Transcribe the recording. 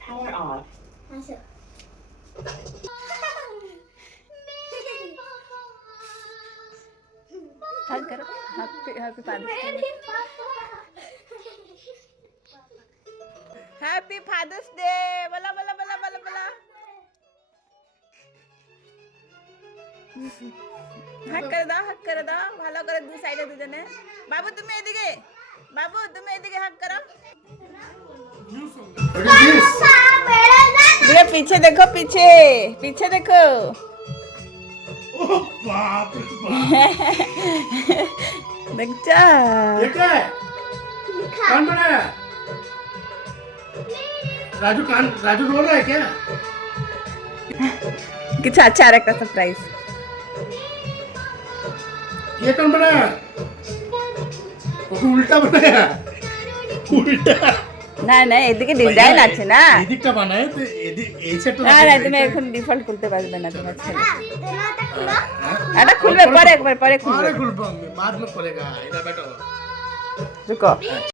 Power off. আসো hug करो happy happy father's day happy father's day बोला बोला बोला बोला बोला हग कर दाও ভালো করে দুই সাইডে দুজনে বাবু তুমি এদিকে हग करो ये पीछे देखो पीछे पीछे देखो बाप रे बाप देखा ये क्या है कान बनाया राजू रो रहा है क्या कुछ अच्छा रखता सरप्राइज ये कौन बनाया उल्टा बनाया उल्टा না না এদিকে ডিজাইন আছে না এদিকটা বানায় তো এই সেটটা না না তুমি এখন ডিফল্ট খুলতে পারবে না তোমার ছেলে এটা খুলো এটা খুলবে পরে একবার পরে খুলবে अरे गुलबंग में बाद में पड़ेगा इधर बैठो रुको